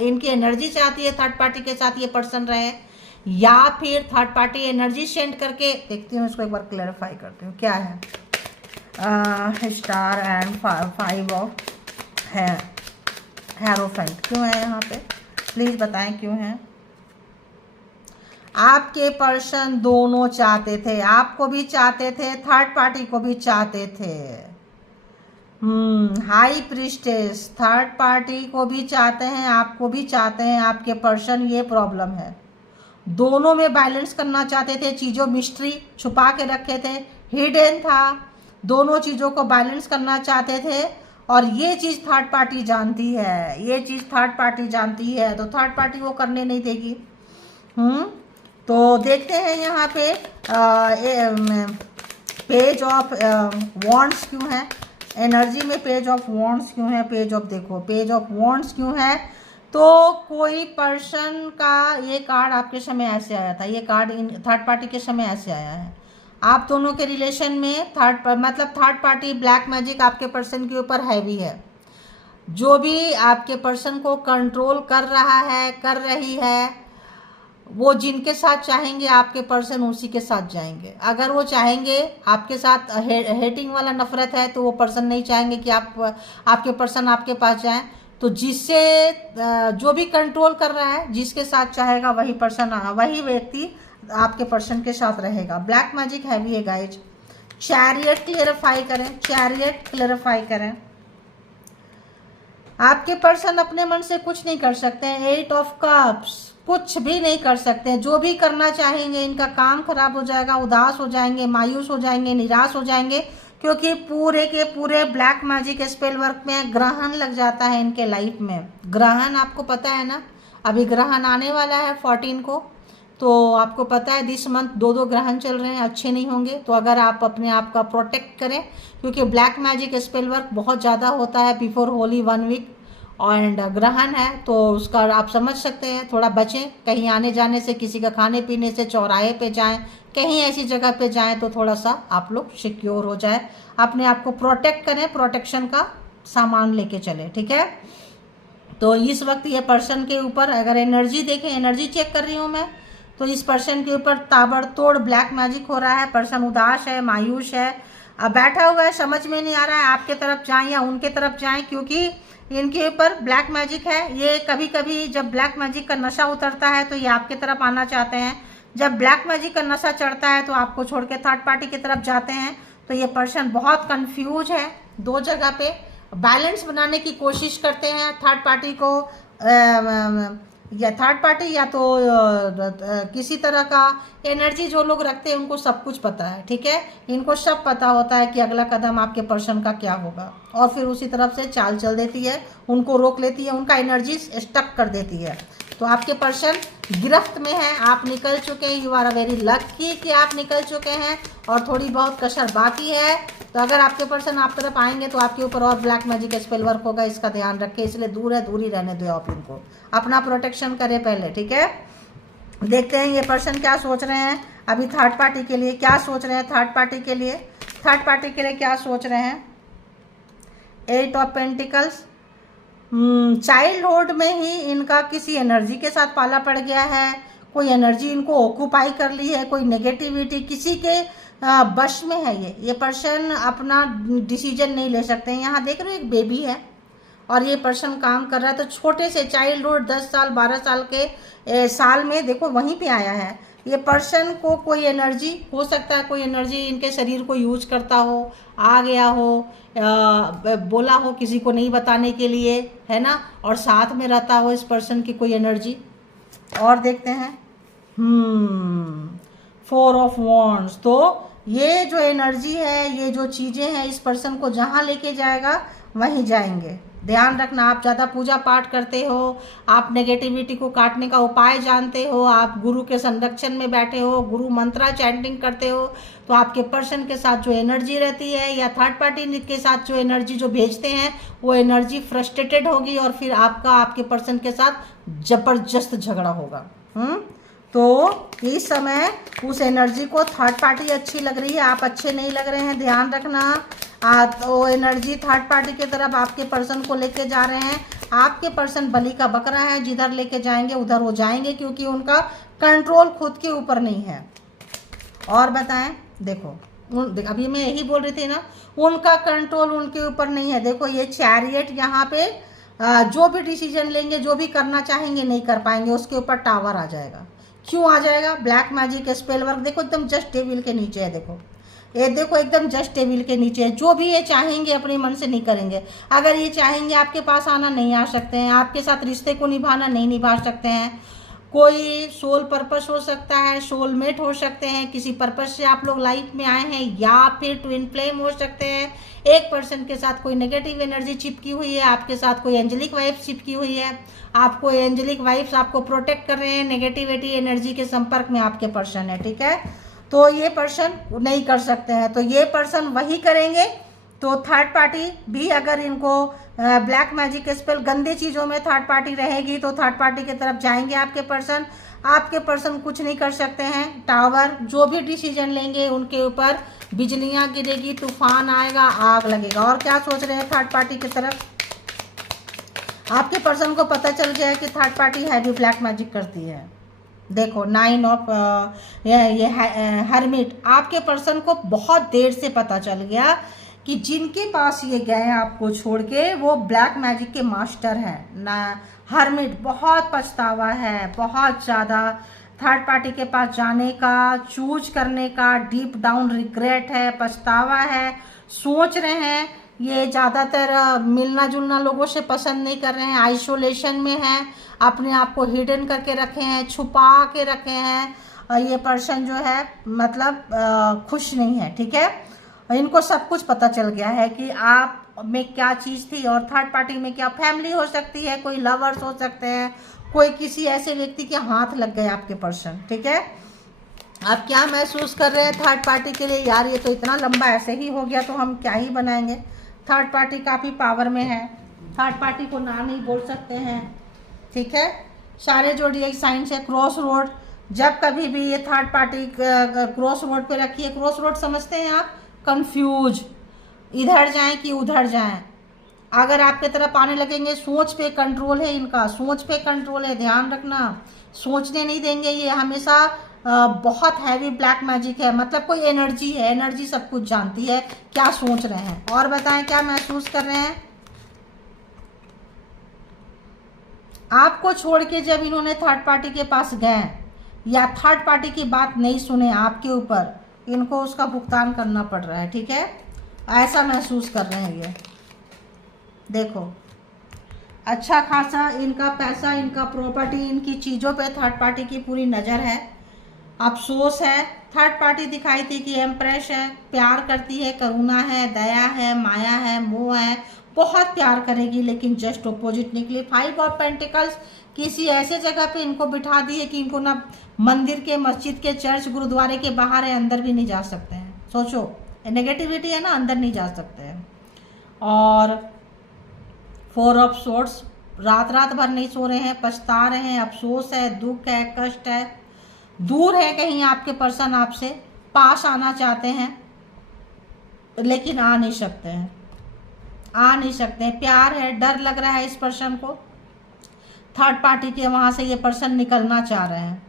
इनकी एनर्जी चाहती है थर्ड पार्टी के साथ ये पर्सन रहे, या फिर थर्ड पार्टी एनर्जी सेंड करके, देखती हूँ इसको एक बार क्लैरिफाई करती हूँ क्या है। स्टार एंड 5 ऑफ हेरोफेंट क्यों है यहाँ पे, प्लीज बताएं क्यों है। आपके पर्सन दोनों चाहते थे, आपको भी चाहते थे, थर्ड पार्टी को भी चाहते थे। हाई प्रीस्टेस थर्ड पार्टी को भी चाहते हैं, आपको भी चाहते हैं आपके पर्सन। ये प्रॉब्लम है, दोनों में बैलेंस करना चाहते थे, चीज़ों मिस्ट्री छुपा के रखे थे, हिडन था, दोनों चीज़ों को बैलेंस करना चाहते थे, और ये चीज़ थर्ड पार्टी जानती है, ये चीज़ थर्ड पार्टी जानती है, तो थर्ड पार्टी वो करने नहीं देगी। तो देखते हैं यहाँ पे पेज ऑफ वॉन्ड्स क्यों है एनर्जी में, पेज ऑफ वॉन्ड्स क्यों है, पेज ऑफ, देखो पेज ऑफ वॉन्ड्स क्यों है। तो कोई पर्सन का ये कार्ड आपके समय ऐसे आया था, ये कार्ड थर्ड पार्टी के समय ऐसे आया है। आप दोनों के रिलेशन में थर्ड पार्टी ब्लैक मैजिक आपके पर्सन के ऊपर हैवी है। जो भी आपके पर्सन को कंट्रोल कर रहा है, कर रही है, वो जिनके साथ चाहेंगे आपके पर्सन उसी के साथ जाएंगे। अगर वो चाहेंगे आपके साथ हेटिंग वाला नफरत है, तो वो पर्सन नहीं चाहेंगे कि आपके पर्सन आपके पास जाएं। तो जिससे जो भी कंट्रोल कर रहा है, जिसके साथ चाहेगा वही पर्सन, वही व्यक्ति आपके पर्सन के साथ रहेगा। ब्लैक मैजिक हैवी है गाइज, चैरियट क्लेरिफाई करें, चैरियट क्लेरिफाई करें। आपके पर्सन अपने मन से कुछ नहीं कर सकते हैं। 8 ऑफ कप्स, कुछ भी नहीं कर सकते हैं। जो भी करना चाहेंगे इनका काम खराब हो जाएगा, उदास हो जाएंगे, मायूस हो जाएंगे, निराश हो जाएंगे, क्योंकि पूरे के पूरे ब्लैक मैजिक स्पेल वर्क में ग्रहण लग जाता है इनके लाइफ में। ग्रहण आपको पता है ना, अभी ग्रहण आने वाला है 14 को, तो आपको पता है दिस मंथ 2 ग्रहण चल रहे हैं, अच्छे नहीं होंगे। तो अगर आप अपने आप का प्रोटेक्ट करें, क्योंकि ब्लैक मैजिक स्पेल वर्क बहुत ज़्यादा होता है बिफोर होली 1 वीक, एंड ग्रहण है तो उसका आप समझ सकते हैं। थोड़ा बचें, कहीं आने जाने से, किसी का खाने पीने से, चौराहे पे जाएं, कहीं ऐसी जगह पे जाएं तो थोड़ा सा आप लोग सिक्योर हो जाए। अपने आप को प्रोटेक्ट करें, प्रोटेक्शन का सामान लेके चलें, ठीक है। तो इस वक्त ये पर्सन के ऊपर अगर एनर्जी देखें, एनर्जी चेक कर रही हूँ मैं, तो इस पर्सन के ऊपर ताबड़तोड़ ब्लैक मैजिक हो रहा है। पर्सन उदास है, मायूस है, अब बैठा हुआ है, समझ में नहीं आ रहा है आपके तरफ जाएं या उनके तरफ जाएं, क्योंकि इनके ऊपर ब्लैक मैजिक है। ये कभी कभी जब ब्लैक मैजिक का नशा उतरता है तो ये आपके तरफ आना चाहते हैं। जब ब्लैक मैजिक का नशा चढ़ता है तो आपको छोड़ के थर्ड पार्टी की तरफ जाते हैं। तो ये पर्सन बहुत कंफ्यूज है, 2 जगह पे बैलेंस बनाने की कोशिश करते हैं। थर्ड पार्टी को या थर्ड पार्टी या तो किसी तरह का एनर्जी जो लोग रखते हैं उनको सब कुछ पता है, ठीक है। इनको सब पता होता है कि अगला कदम आपके पर्सन का क्या होगा, और फिर उसी तरफ से चाल चल देती है, उनको रोक लेती है, उनका एनर्जी स्टक कर देती है। तो आपके पर्सन गिरफ्त में है, आप निकल चुके हैं। You are a very lucky कि आप निकल चुके हैं, और थोड़ी बहुत कसर बाकी है। तो अगर आपके पर्सन आप तरफ आएंगे तो आपके ऊपर और ब्लैक मैजिक स्पेल वर्क होगा, इसका ध्यान रखें। इसलिए दूर है, दूर ही रहने दो आप इनको, अपना प्रोटेक्शन करें पहले, ठीक है। देखते हैं ये पर्सन क्या सोच रहे हैं अभी थर्ड पार्टी के लिए, क्या सोच रहे हैं थर्ड पार्टी के लिए, थर्ड पार्टी के लिए क्या सोच रहे हैं। 8 ऑफ पेंटिकल्स, चाइल्डहुड में ही इनका किसी एनर्जी के साथ पाला पड़ गया है, कोई एनर्जी इनको ऑक्यूपाई कर ली है, कोई नेगेटिविटी किसी के बश में है। ये पर्सन अपना डिसीजन नहीं ले सकते हैं। यहाँ देख रहे हो एक बेबी है और ये पर्सन काम कर रहा है, तो छोटे से चाइल्डहुड 10 साल 12 साल के साल में देखो वहीं पे आया है। ये पर्सन को कोई एनर्जी हो सकता है, कोई एनर्जी इनके शरीर को यूज करता हो, आ गया हो, बोला हो किसी को नहीं बताने के लिए, है ना, और साथ में रहता हो इस पर्सन की कोई एनर्जी। और देखते हैं 4 ऑफ वॉन्ड्स, तो ये जो एनर्जी है, ये जो चीज़ें हैं, इस पर्सन को जहाँ लेके जाएगा वहीं जाएंगे। ध्यान रखना, आप ज़्यादा पूजा पाठ करते हो, आप नेगेटिविटी को काटने का उपाय जानते हो, आप गुरु के संरक्षण में बैठे हो, गुरु मंत्रा चैंटिंग करते हो, तो आपके पर्सन के साथ जो एनर्जी रहती है या थर्ड पार्टी के साथ जो एनर्जी जो भेजते हैं वो एनर्जी फ्रस्ट्रेटेड होगी, और फिर आपका आपके पर्सन के साथ जबरदस्त झगड़ा होगा। तो इस समय उस एनर्जी को थर्ड पार्टी अच्छी लग रही है, आप अच्छे नहीं लग रहे हैं, ध्यान रखना। तो एनर्जी थर्ड पार्टी की तरफ आपके पर्सन को लेके जा रहे हैं। आपके पर्सन बलि का बकरा है, जिधर लेके जाएंगे उधर वो जाएंगे, क्योंकि उनका कंट्रोल खुद के ऊपर नहीं है। और बताएं, देखो अभी मैं यही बोल रही थी ना, उनका कंट्रोल उनके ऊपर नहीं है। देखो ये चैरियट यहाँ पे जो भी डिसीजन लेंगे, जो भी करना चाहेंगे नहीं कर पाएंगे, उसके ऊपर टावर आ जाएगा। क्यों आ जाएगा? ब्लैक मैजिक स्पेल वर्क देखो एकदम जस्ट टेबल के नीचे है, देखो ये देखो एकदम जस्ट टेबल के नीचे है। जो भी ये चाहेंगे अपने मन से नहीं करेंगे। अगर ये चाहेंगे आपके पास आना, नहीं आ सकते हैं, आपके साथ रिश्ते को निभाना, नहीं निभा सकते हैं। कोई सोल पर्पस हो सकता है, सोलमेट हो सकते हैं, किसी पर्पस से आप लोग लाइफ में आए हैं, या फिर ट्विन फ्लेम हो सकते हैं। एक पर्सन के साथ कोई नेगेटिव एनर्जी चिपकी हुई है, आपके साथ कोई एंजेलिक वाइब्स चिपकी हुई है, आपको एंजेलिक वाइब्स आपको प्रोटेक्ट कर रहे हैं, नेगेटिविटी एनर्जी के संपर्क में आपके पर्सन है, ठीक है। तो ये पर्सन नहीं कर सकते हैं, तो ये पर्सन वही करेंगे। तो थर्ड पार्टी भी अगर इनको ब्लैक मैजिक स्पेल गंदे चीज़ों में थर्ड पार्टी रहेगी तो थर्ड पार्टी की तरफ जाएंगे आपके पर्सन। आपके पर्सन कुछ नहीं कर सकते हैं। टावर जो भी डिसीजन लेंगे उनके ऊपर बिजलियां गिरेगी, तूफान आएगा, आग लगेगा। और क्या सोच रहे हैं थर्ड पार्टी की तरफ? आपके पर्सन को पता चल गया है कि third party heavy black magic करती है। देखो 9 ऑफ ये हर्मिट, आपके पर्सन को बहुत देर से पता चल गया कि जिनके पास ये गए आपको छोड़ के वो ब्लैक मैजिक के मास्टर हैं ना। हर्मिट बहुत पछतावा है, बहुत ज़्यादा थर्ड पार्टी के पास जाने का, चूज करने का, डीप डाउन रिग्रेट है, पछतावा है, सोच रहे हैं। ये ज़्यादातर मिलना जुलना लोगों से पसंद नहीं कर रहे हैं, आइसोलेशन में हैं, अपने आप को हिडन करके रखे हैं, छुपा के रखे हैं। ये पर्सन जो है मतलब खुश नहीं है, ठीक है। इनको सब कुछ पता चल गया है कि आप में क्या चीज़ थी और थर्ड पार्टी में क्या। फैमिली हो सकती है, कोई लवर्स हो सकते हैं, कोई किसी ऐसे व्यक्ति के हाथ लग गए आपके पर्सन, ठीक है। आप क्या महसूस कर रहे हैं थर्ड पार्टी के लिए? यार ये तो इतना लंबा ऐसे ही हो गया तो हम क्या ही बनाएंगे। थर्ड पार्टी काफ़ी पावर में है, थर्ड पार्टी को ना नहीं बोल सकते हैं, ठीक है। सारे जोड़िए साइंस है। क्रॉस रोड, जब कभी भी ये थर्ड पार्टी क्रॉस रोड पे रखिए। क्रॉस रोड समझते हैं आप? कंफ्यूज, इधर जाएं कि उधर जाएं। अगर आपके तरफ आने लगेंगे, सोच पे कंट्रोल है इनका, सोच पे कंट्रोल है, ध्यान रखना, सोचने नहीं देंगे। ये हमेशा बहुत हैवी ब्लैक मैजिक है, मतलब कोई एनर्जी है, एनर्जी सब कुछ जानती है क्या सोच रहे हैं। और बताएं क्या महसूस कर रहे हैं? आपको छोड़ के जब इन्होंने थर्ड पार्टी के पास गए या थर्ड पार्टी की बात नहीं सुने आपके ऊपर, इनको उसका भुगतान करना पड़ रहा है, ठीक है। ऐसा महसूस कर रहे हैं ये। देखो अच्छा खासा इनका पैसा, इनका प्रॉपर्टी, इनकी चीज़ों पे थर्ड पार्टी की पूरी नज़र है। अफसोस है, थर्ड पार्टी दिखाई थी कि एम्प्रेस है, प्यार करती है, करुणा है, दया है, माया है, मोह है, बहुत प्यार करेगी, लेकिन जस्ट ऑपोजिट निकली। 5 ऑफ पेंटिकल्स किसी ऐसे जगह पे इनको बिठा दिए कि इनको ना मंदिर के, मस्जिद के, चर्च, गुरुद्वारे के बाहर है, अंदर भी नहीं जा सकते हैं। सोचो, नेगेटिविटी है ना, अंदर नहीं जा सकते हैं। और 4 ऑफ सोर्ड्स, रात रात भर नहीं सो रहे हैं, पछता रहे हैं, अफसोस है, दुख है, कष्ट है, दूर है कहीं आपके पर्सन आपसे, पास आना चाहते हैं लेकिन आ नहीं सकते हैं, आ नहीं सकते हैं। प्यार है, डर लग रहा है इस पर्सन को। थर्ड पार्टी के वहाँ से ये पर्सन निकलना चाह रहे हैं,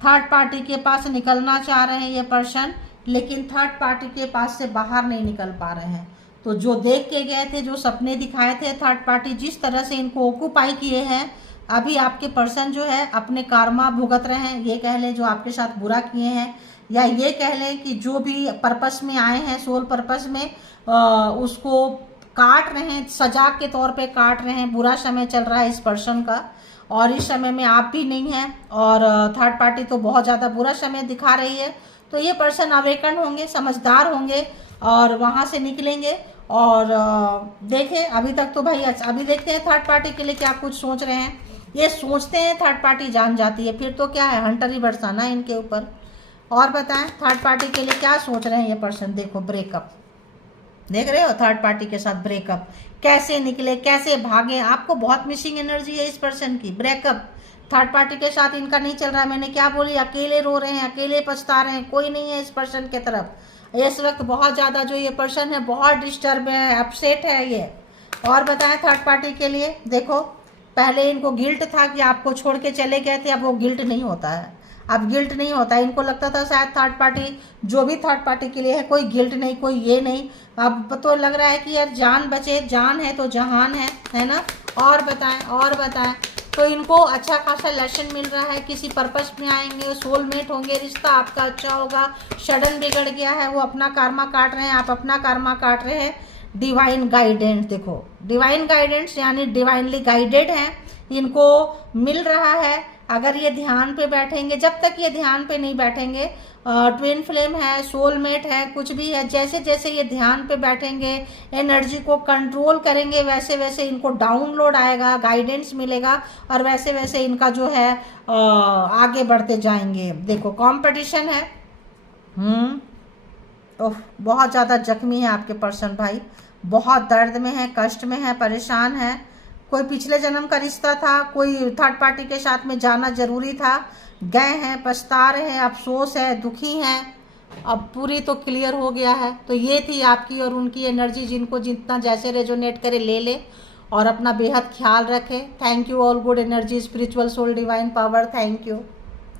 थर्ड पार्टी के पास निकलना चाह रहे हैं ये पर्सन, लेकिन थर्ड पार्टी के पास से बाहर नहीं निकल पा रहे हैं। तो जो देख के गए थे, जो सपने दिखाए थे थर्ड पार्टी, जिस तरह से इनको ऑक्यूपाई किए हैं, अभी आपके पर्सन जो है अपने कार्मा भुगत रहे हैं। ये कह लें जो आपके साथ बुरा किए हैं, या ये कह लें कि जो भी पर्पस में आए हैं, सोल पर्पस में, उसको काट रहे हैं, सजा के तौर पे काट रहे हैं। बुरा समय चल रहा है इस पर्सन का, और इस समय में आप भी नहीं हैं, और थर्ड पार्टी तो बहुत ज़्यादा बुरा समय दिखा रही है। तो ये पर्सन अवेकन होंगे, समझदार होंगे, और वहाँ से निकलेंगे। और देखें, अभी तक तो भाई अच्छा, अभी देखते हैं थर्ड पार्टी के लिए क्या कुछ सोच रहे हैं। ये सोचते हैं, थर्ड पार्टी जान जाती है, फिर तो क्या है, हंटर ही बरसाना है इनके ऊपर। और बताएं थर्ड पार्टी के लिए क्या सोच रहे हैं ये पर्सन। देखो ब्रेकअप, देख रहे हो, थर्ड पार्टी के साथ ब्रेकअप, कैसे निकले, कैसे भागे। आपको बहुत मिसिंग एनर्जी है इस पर्सन की। ब्रेकअप थर्ड पार्टी के साथ इनका नहीं चल रहा है। मैंने क्या बोली, अकेले रो रहे हैं, अकेले पछता रहे हैं, कोई नहीं है इस पर्सन के तरफ। इस वक्त बहुत ज़्यादा जो ये पर्सन है बहुत डिस्टर्ब है, अपसेट है ये। और बताएं थर्ड पार्टी के लिए, देखो पहले इनको गिल्ट था कि आपको छोड़ के चले गए थे, अब वो गिल्ट नहीं होता है, अब गिल्ट नहीं होता है। इनको लगता था शायद थर्ड पार्टी, जो भी थर्ड पार्टी के लिए है, कोई गिल्ट नहीं, कोई ये नहीं। अब तो लग रहा है कि यार जान बचे, जान है तो जहान है ना। और बताएं, और बताएं, तो इनको अच्छा खासा लेसन मिल रहा है, किसी पर्पस में आएंगे, सोलमेट होंगे, रिश्ता आपका अच्छा होगा। सडन बिगड़ गया है, वो अपना कर्मा काट रहे हैं, आप अपना कर्मा काट रहे हैं। डिवाइन गाइडेंस, देखो डिवाइन गाइडेंस यानी डिवाइनली गाइडेड हैं, इनको मिल रहा है। अगर ये ध्यान पे बैठेंगे, जब तक ये ध्यान पे नहीं बैठेंगे, ट्विन फ्लेम है, सोलमेट है, कुछ भी है, जैसे जैसे ये ध्यान पे बैठेंगे, एनर्जी को कंट्रोल करेंगे, वैसे वैसे इनको डाउनलोड आएगा, गाइडेंस मिलेगा, और वैसे वैसे इनका जो है आगे बढ़ते जाएंगे। देखो कंपटीशन है, ओह बहुत ज़्यादा जख्मी है आपके पर्सन भाई, बहुत दर्द में है, कष्ट में है, परेशान है। कोई पिछले जन्म का रिश्ता था, कोई थर्ड पार्टी के साथ में जाना जरूरी था, गए हैं, पछता रहे हैं, अफसोस है, दुखी हैं। अब पूरी तो क्लियर हो गया है। तो ये थी आपकी और उनकी एनर्जी, जिनको जितना जैसे रेजोनेट करे ले ले, और अपना बेहद ख्याल रखें। Thank you all good energy, spiritual soul, divine power, thank you.